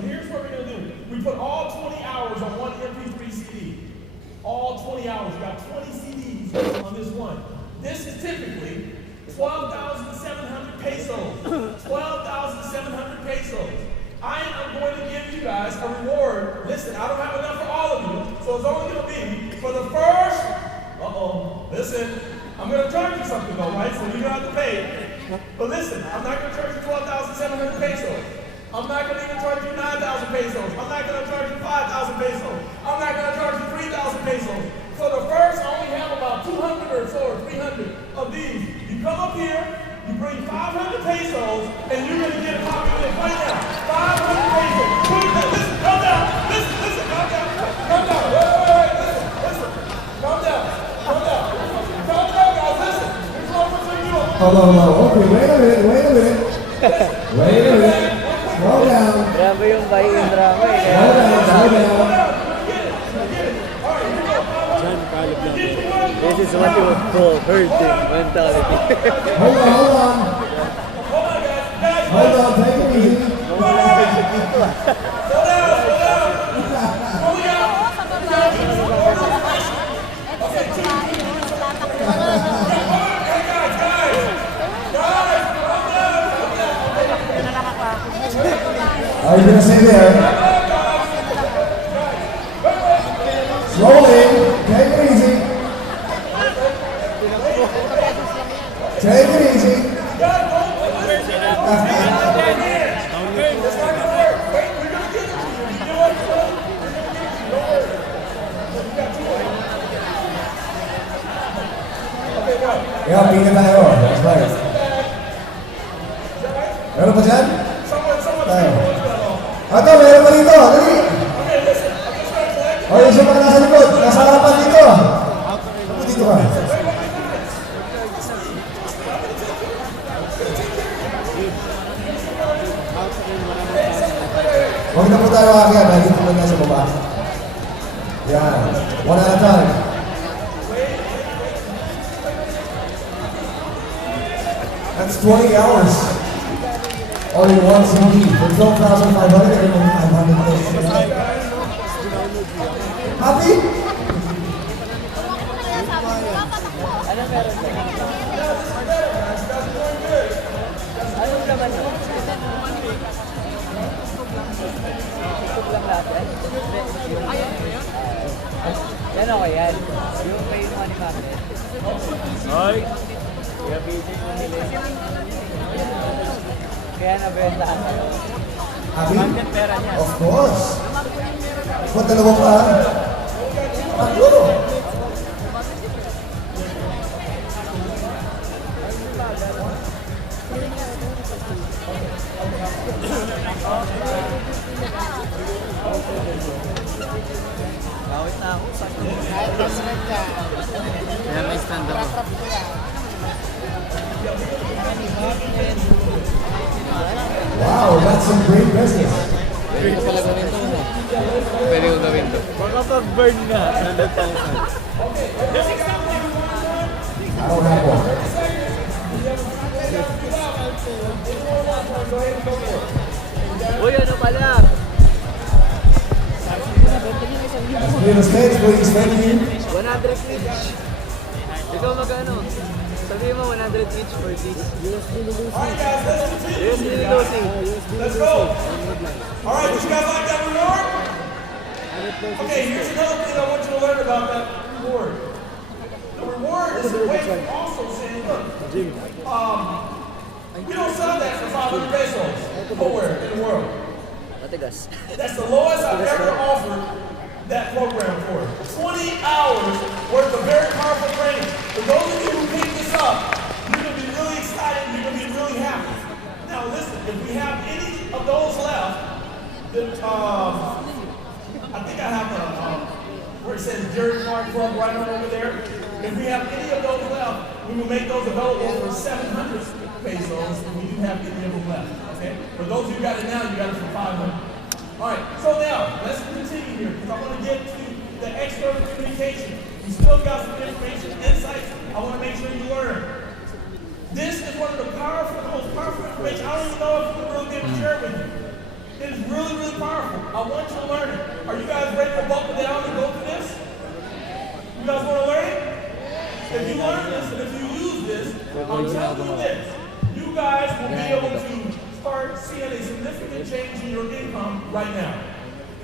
here's what we're going to do. We put all 20 hours on one MP3 CD. All 20 hours. You got 20 CDs on this one. This is typically 12,700 pesos. 12,700 pesos. I am going to give you guys a reward. Listen, I don't have enough for all of you, so it's only going to be for the first, listen, I'm going to charge you something though, right? So you don't have to pay. But listen, I'm not going to charge you 12,700 pesos. I'm not going to even charge you 9,000 pesos. I'm not going to charge you 5,000 pesos. I'm not going to charge you 3,000 pesos. So the first, I only have about 200 or so, or 300 of these. You come up here, you bring 500 pesos, and you're going to get a copy of this right now. 500 pesos. Listen, calm down. Listen, calm down. Calm down. Wait, listen. Calm down. Calm down, guys. Listen. Here's what I'm going to do. Hold on. Okay, wait a minute. Slow down. Grabe yung bayin drama eh. Slow down. John Caleb lang. This is what you would call herding mentality. Hold on. Take it easy. Are you going to stay there? Slowly. Take it easy. Take it easy. Ya, pindah tayo. That's right. Meron pa dyan? Tayo. Ito, meron pa dito. Dali. Okay, listen. I'm just going to collect. O, yung sa mga nasa likod. Nasa harapan dito. Ako dito ka. Huwag na po tayo kaya dahil dito po na sa baba. Yan. One at a time. That's 20 hours. All in one CD for 12,500 and 500 pesos. Happy? Ano meron sa anong laman nun? Ito lang natin. Yan okay yan. Yung may money magnet. Hoy! Kaya BJ mo nila. Kaya nabentahan kayo. Happy? Magnet pera niya. Of course. Ba't dalawa pa? Tatlo. Bawit na ako. Kaya may stand up. Wow, that's some great business. Pwede ko pala gawin ito. Pwede ko gawin ito. Baka pag-burn nga. 100,000. I don't have one. Uy, ano pala? Let's play the stage, please. Thank you. 100 each. Ikaw magkano? Sabihin mo 100 each for this. All right, guys, let's continue. Let's go. All right, you guys like that reward? Okay, here's another thing I want you to learn about that reward. The reward is a way of also saying, look, we don't sell that for 500 pesos nowhere in the world. Matigas. That's the lowest I've ever offered that program for. 20 hours worth of very powerful training. For those of you who pick this up, you're going to be really excited, you're going to be really happy. Now listen, if we have any of those left, then I think I have where it says Jerry Clarke Club right on over there. If we have any of those left, we will make those available for 700 pesos if we do have any of them left. Okay? For those of you who got it now, you got it for 500. All right, so now, let's continue here, because I want to get to the external communication. You still got some information, insights. I want to make sure you learn. This is one of the most powerful information. I don't even know if we can really get to share with you. It is really, really powerful. I want you to learn it. Are you guys ready to buckle down and go through this? You guys want to learn it? If you learn this and if you use this, I'm telling you this. You guys will be able to start seeing a significant change in your income right now.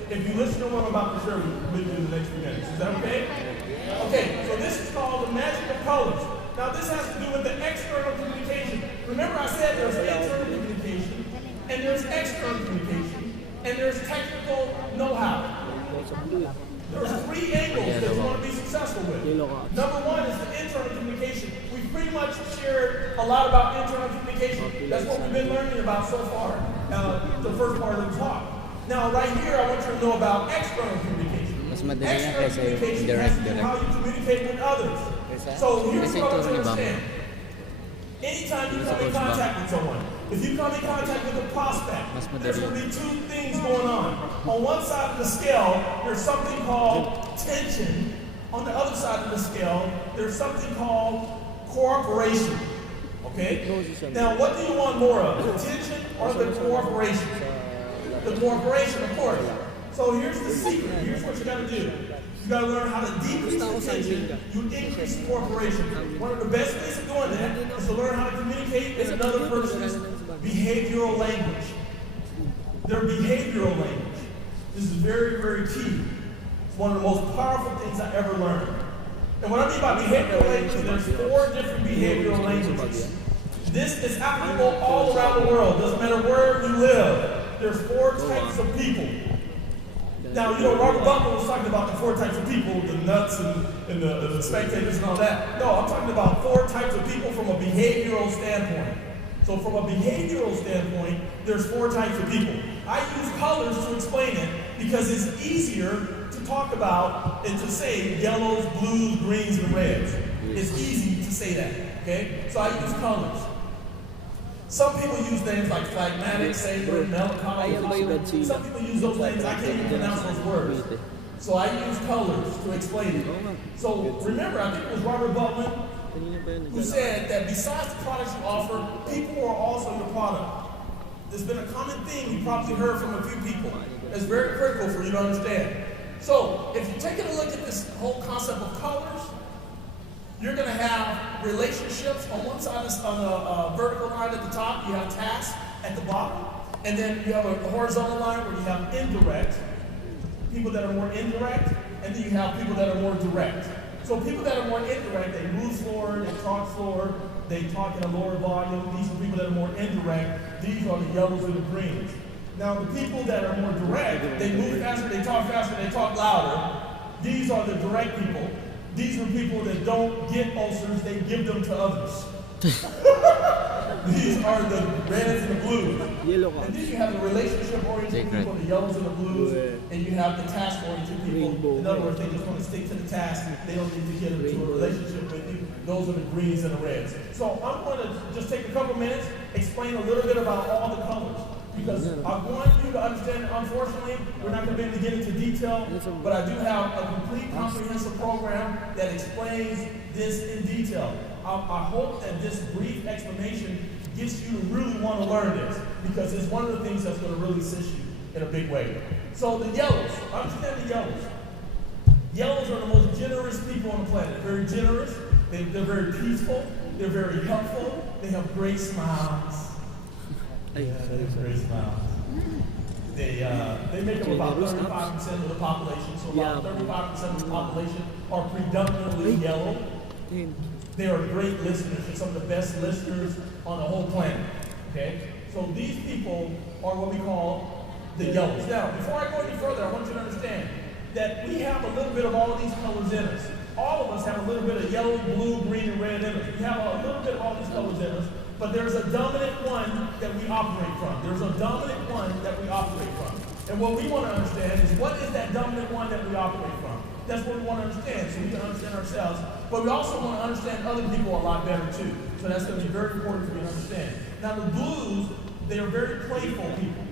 If you listen to what I'm about to share with you in the next few minutes. Is that okay? Okay, so this is called the magic of colors. Now this has to do with the external communication. Remember I said there's internal communication, and there's external communication, and there's technical know-how. There's three angles that you want to be successful with. Number one is the internal communication. We've pretty much shared a lot about internal communication. That's what we've been learning about so far, the first part of the talk. Now, right here, I want you to know about external communication. External communication has to do with how you communicate with others. So here's what I want you to understand. Anytime you come in contact with someone, if you come in contact with a prospect, there's going to be two things going on. On one side of the scale, there's something called tension. On the other side of the scale, there's something called cooperation. Okay? Now, what do you want more of, the tension or the cooperation? The cooperation, of course. So here's the secret. Here's what you got to do. You got to learn how to decrease the tension. You increase the cooperation. One of the best ways of doing that is to learn how to communicate in another person's behavioral language. Their behavioral language. This is very, very key. It's one of the most powerful things I ever learned. And what I mean by behavioral language, there's 4 different behavioral languages. This is applicable all around the world. Doesn't matter where you live. There's 4 types of people. Now, you know, Robert Buckler was talking about the 4 types of people, the nuts and the spectators and all that. No, I'm talking about 4 types of people from a behavioral standpoint. So from a behavioral standpoint, there's 4 types of people. I use colors to explain it because it's easier to talk about and to say yellows, blues, greens, and reds. It's easy to say that, okay? So I use colors. Some people use names like phlegmatic, saber, melancholy. Some people use those names. I can't even pronounce those words. So I use colors to explain it. So remember, I think it was Robert Butler who said that besides the products you offer, people are also your product. There's been a common theme you probably heard from a few people. It's very critical for you to understand. So if you're taking a look at this whole concept of colors, you're going to have relationships on one side, on a vertical line at the top, you have tasks at the bottom, and then you have a horizontal line where you have indirect, people that are more indirect, and then you have people that are more direct. So people that are more indirect, they move slower, they talk slower, they talk in a lower volume. These are people that are more indirect. These are the yellows and the greens. Now the people that are more direct, they move faster, they talk louder. These are the direct people. These are people that don't get ulcers, they give them to others. These are the reds and the blues. And then you have the relationship-oriented people, the yellows and the blues, and you have the task-oriented people. In other words, they just want to stick to the task. They don't need to get into a relationship with you. Those are the greens and the reds. So I'm going to just take a couple minutes, explain a little bit about all the colors. Because I want you to understand, unfortunately, we're not going to be able to get into detail, but I do have a complete comprehensive program that explains this in detail. I hope that this brief explanation gets you to really want to learn this, because it's one of the things that's going to really assist you in a big way. So the yellows, understand the yellows. Yellows are the most generous people on the planet. They're very generous, they're very peaceful, they're very helpful, they have great smiles. Yeah, they have great smiles. They make up about 35% of the population, so about 35% of the population are predominantly yellow. They are great listeners. They're some of the best listeners on the whole planet. Okay? So these people are what we call the yellows. Now, before I go any further, I want you to understand that we have a little bit of all of these colors in us. All of us have a little bit of yellow, blue, green, and red in us. We have a little bit of all these colors in us, but there's a dominant one that we operate from. There's a dominant one that we operate from. And what we want to understand is, what is that dominant one that we operate from? That's what we want to understand, so we can understand ourselves. But we also want to understand other people a lot better too. So that's going to be very important for you to understand. Now the blues, they are very playful people.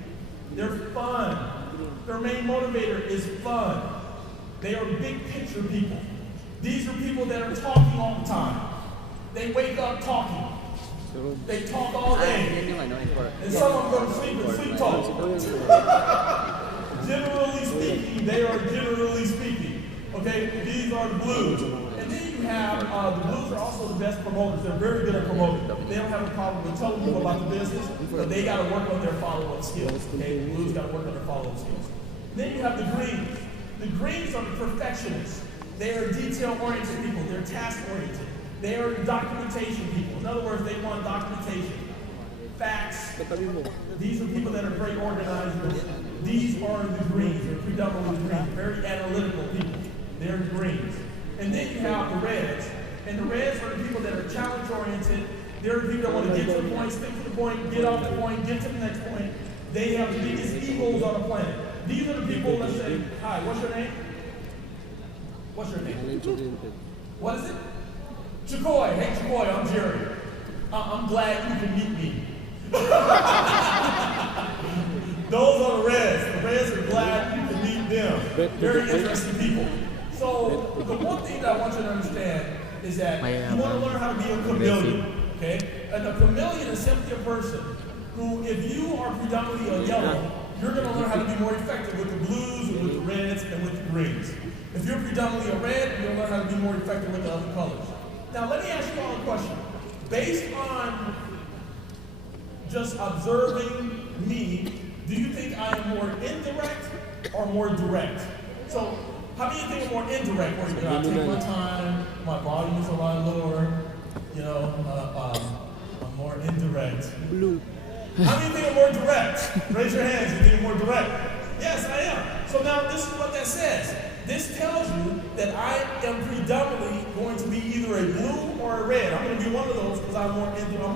They're fun. Their main motivator is fun. They are big picture people. These are people that are talking all the time. They wake up talking. They talk all day. And some of them go to sleep and sleep talk. Generally speaking, they are generally speaking. Okay, these are the blues. And then you have, the blues are also the best promoters. They're very good at promoting. They don't have a problem with telling people about the business, but they got to work on their follow-up skills. Okay, the blues got to work on their follow-up skills. Then you have the greens. The greens are the perfectionists. They are detail-oriented people. They're task-oriented. They are documentation people. In other words, they want documentation. Facts. These are people that are great organizers. These are the greens. They're predominantly greens. Very analytical people. They're the greens. And then you have the reds. And the reds are the people that are challenge-oriented. They're the people that want to get to the point, stick to the point, get off the point, get to the next point. They have the biggest egos on the planet. These are the people, let's say, hi, what's your name? What's your name? What is it? Chikoy. Hey, Chikoy, I'm Jerry. I'm glad you can meet me. Those are the reds. The reds are glad you can meet them. Very interesting people. So the one thing that I want you to understand is that you want to learn how to be a chameleon. Okay? And a chameleon is simply a person who, if you are predominantly a yellow, you're going to learn how to be more effective with the blues and with the reds and with the greens. If you're predominantly a red, you're going to learn how to be more effective with the other colors. Now let me ask you all a question. Based on just observing me, do you think I am more indirect or more direct? So how many of you think I'm more indirect? Where I take my time, my volume is a lot lower, you know, I'm more indirect. How many think I'm more direct? Raise your hands if you think I'm more direct. Yes, I am. So now this is what that says. This tells you that I am predominantly going to be either a blue or a red. I'm going to be one of those because I'm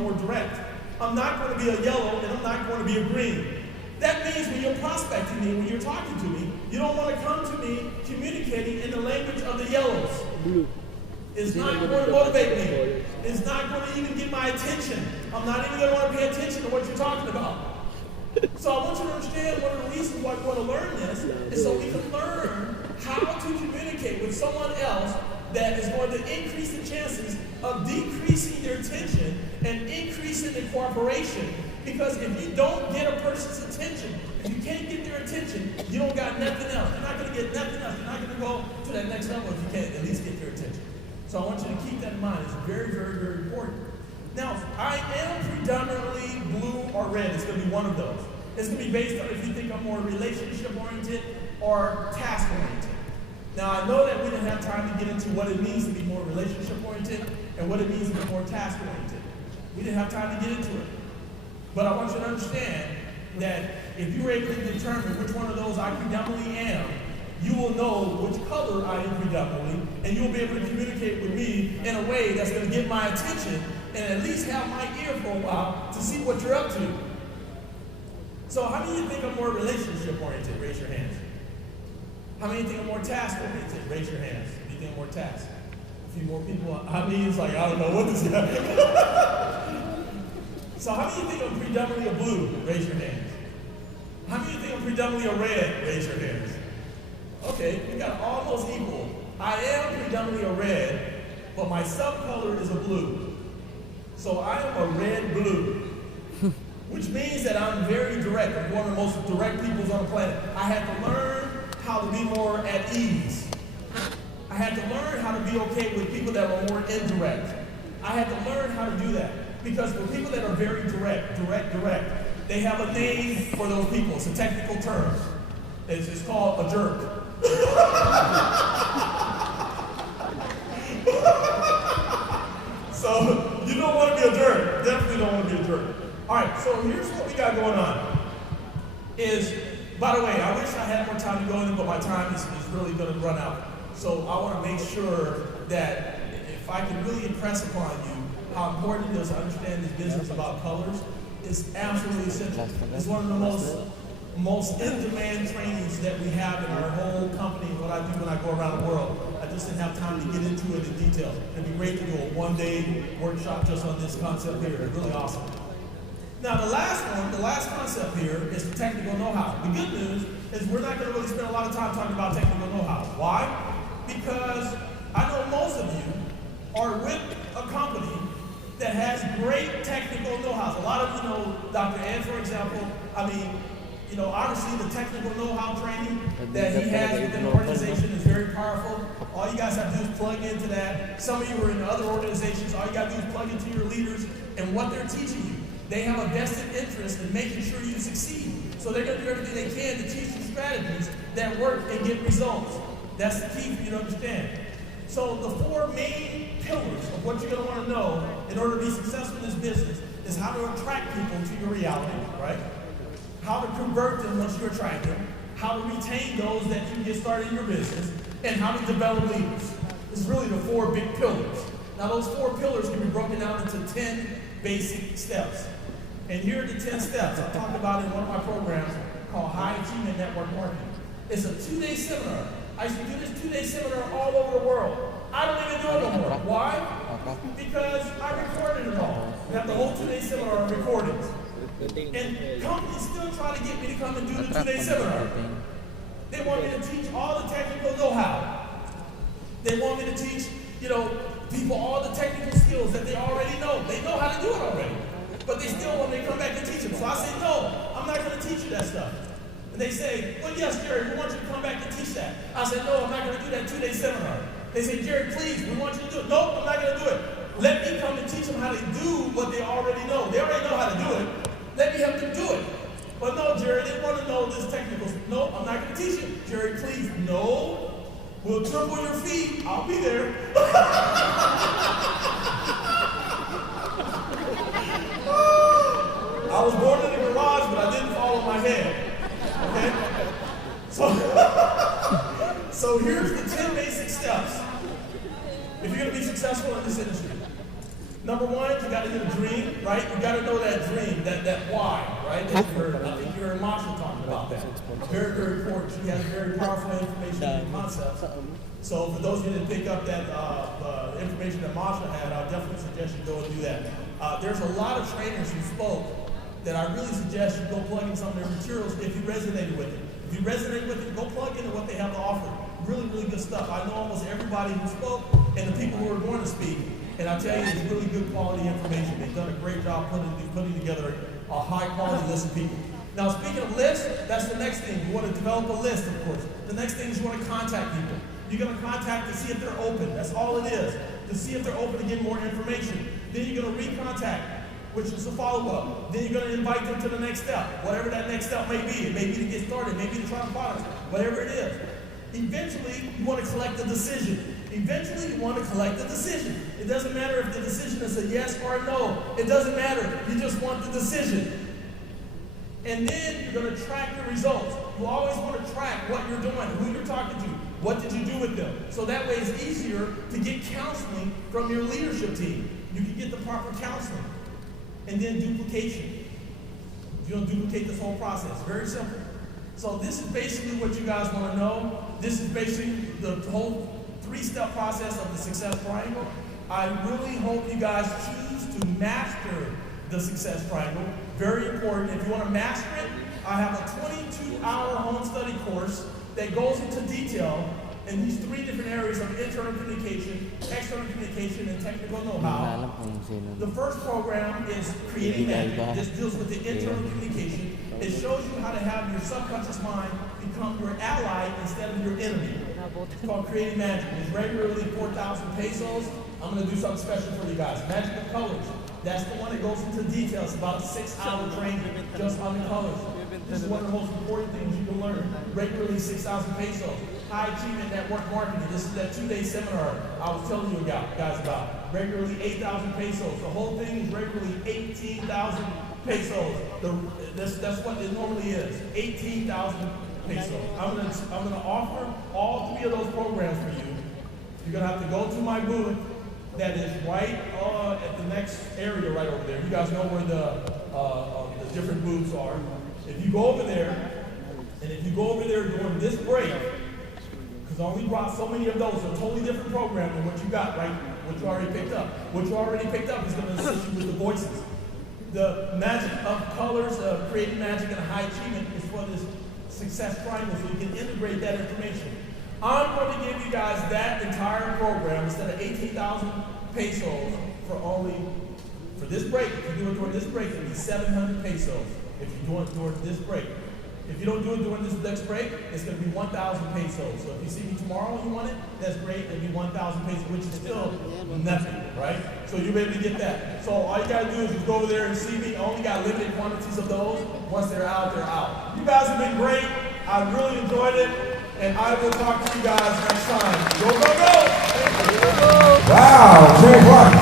more direct. I'm not going to be a yellow and I'm not going to be a green. That means when you're prospecting me, when you're talking to me, you don't want to come to me communicating in the language of the yellows. It's not going to motivate me. It's not going to even get my attention. I'm not even going to want to pay attention to what you're talking about. So I want you to understand one of the reasons why we want to learn this is so we can learn how to communicate with someone else that is going to increase the chances of decreasing their tension and increasing the cooperation. Because if you don't get a person's attention, if you can't get their attention, you don't got nothing else. You're not going to get nothing else. You're not going to go to that next level if you can't at least get their attention. So I want you to keep that in mind. It's very, very, very important. Now, I am predominantly blue or red. It's going to be one of those. It's going to be based on if you think I'm more relationship-oriented or task-oriented. Now, I know that we didn't have time to get into what it means to be more relationship-oriented and what it means to be more task-oriented. We didn't have time to get into it. But I want you to understand that if you're able to determine which one of those I predominantly am, you will know which color I am predominantly, and you'll be able to communicate with me in a way that's going to get my attention and at least have my ear for a while to see what you're up to. So how many of you think I'm more relationship-oriented? Raise your hands. How many of you think I'm more task-oriented? Raise your hands. Do you think I'm more task? A few more people. How many is like, I don't know what this guy. So how many of you think I'm predominantly a blue? Raise your hands. How many of you think I'm predominantly a red? Raise your hands. Okay, we got almost equal. I am predominantly a red, but my subcolor is a blue. So I am a red-blue, which means that I'm very direct. I'm one of the most direct peoples on the planet. I had to learn how to be more at ease. I had to learn how to be okay with people that were more indirect. I had to learn how to do that. Because for people that are very direct, they have a name for those people. It's a technical term. It's called a jerk. So you don't want to be a jerk. Definitely don't want to be a jerk. All right, so here's what we got going on. By the way, I wish I had more time to go in, but my time is really going to run out. So I want to make sure that if I can really impress upon you how important it is to understand this business about colors, it's absolutely essential. It's one of the most in-demand trainings that we have in our whole company, what I do when I go around the world. I just didn't have time to get into it in detail. It'd be great to do a one-day workshop just on this concept here. It's really awesome. Now the last concept here is the technical know-how. The good news is we're not going to really spend a lot of time talking about technical know-how. Why? Because I know most of you are with a company that has great technical know-how. A lot of you know Dr. Ed, for example. I mean, you know, obviously the technical know-how training that he has within the organization is very powerful. All you guys have to do is plug into that. Some of you are in other organizations. All you got to do is plug into your leaders and what they're teaching you. They have a vested interest in making sure you succeed. So they're going to do everything they can to teach you strategies that work and get results. That's the key for you to understand. So the four main pillars of what you're going to want to know in order to be successful in this business is how to attract people to your reality, right? How to convert them once you attract them, how to retain those that you get started in your business, and how to develop leaders. This is really the four big pillars. Now those four pillars can be broken down into 10 basic steps. And here are the 10 steps I talked about in one of my programs called High Achievement Network Marketing. It's a 2-day seminar. I used to do this 2-day seminar all over the world. I don't even do it no more. Why? Because I recorded it all. We have the whole 2-day seminar on recordings. And companies still try to get me to come and do the 2-day seminar. They want me to teach all the technical know-how. They want me to teach, people all the technical skills that they already know. They know how to do it already. But they still want me to come back and teach them. So I say, no, I'm not going to teach you that stuff. And they say, well, yes, Jerry, we want you to come back and teach that. I said, no, I'm not going to do that 2-day seminar. They say, Jerry, please, we want you to do it. No, I'm not going to do it. Let me come and teach them how to do what they already know. They already know how to do it. Let me help them do it. But no, Jerry, they want to know this technical. No, I'm not going to teach you. Jerry, please, no. We'll triple your fee. I'll be there. I was born in the garage, but I didn't fall on my head. Okay? So here's the 10 basic steps if you're going to be successful in this industry. Number one, you got to get a dream, right? You got to know that dream, that why, right? That you heard, I think you heard Masha talking about that. Very, very important. She has very powerful information and concepts. So for those of you that pick up that information that Masha had, I definitely suggest you go and do that. There's a lot of trainers who spoke that I really suggest you go plug in some of their materials if you resonated with it. If you resonate with it, go plug into what they have to offer. Really, really good stuff. I know almost everybody who spoke and the people who are going to speak. And I tell you, it's really good quality information. They've done a great job putting together a high quality list of people. Now, speaking of lists, that's the next thing. You want to develop a list, of course. The next thing is you want to contact people. You're going to contact to see if they're open. That's all it is. To see if they're open to get more information. Then you're going to recontact, which is a follow-up. Then you're going to invite them to the next step, whatever that next step may be. It may be to get started, maybe to try products, whatever it is. Eventually, you want to collect a decision. Eventually, you want to collect a decision. It doesn't matter if the decision is a yes or a no. It doesn't matter. You just want the decision. And then you're going to track your results. You always want to track what you're doing, who you're talking to, what did you do with them. So that way it's easier to get counseling from your leadership team. You can get the proper counseling. And then duplication. You don't duplicate this whole process. Very simple. So this is basically what you guys want to know. This is basically the whole three-step process of the success triangle. I really hope you guys choose to master the success triangle. Very important. If you want to master it, I have a 22-hour home study course that goes into detail in these three different areas of internal communication, external communication, and technical know-how. The first program is Creating Magic. This deals with the internal communication. It shows you how to have your subconscious mind become your ally instead of your enemy. It's called Creating Magic. It's regularly 4,000 pesos. I'm going to do something special for you guys. Magic of Colors. That's the one that goes into details. About a 6-hour training just on the colors. This is one of the most important things you can learn. Regularly 6,000 pesos. High Achievement Network Marketing. This is that 2-day seminar I was telling you guys about. Regularly 8,000 pesos. The whole thing is regularly 18,000 pesos. That's what it normally is. 18,000 pesos. I'm gonna offer all three of those programs for you. You're gonna have to go to my booth. That is right at the next area right over there. You guys know where the different booths are. If you go over there, and if you go over there during this break, because I only brought so many of those, a totally different program than what you got, right? What you already picked up. What you already picked up is going to assist you with the voices. The Magic of Colors, Creating Magic and High Achievement is for this success triangle, so you can integrate that information. I'm going to give you guys that entire program instead of 18,000 pesos for this break. If you do it during this break, it'll be 700 pesos if you do it during this break. If you don't do it during this next break, it's going to be 1,000 pesos. So if you see me tomorrow and you want it, that's great. It'll be 1,000 pesos, which is still nothing, right? So you'll be able to get that. So all you got to do is just go over there and see me. I only got limited quantities of those. Once they're out, they're out. You guys have been great. I really enjoyed it. And I will talk to you guys next time. Go, go, go! Wow, Jay Clarke.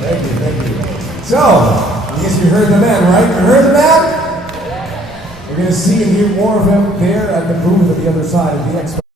Thank you. So, I guess you heard the man, right? You heard the man? We're going to see and hear more of him there at the booth at the other side of the expo.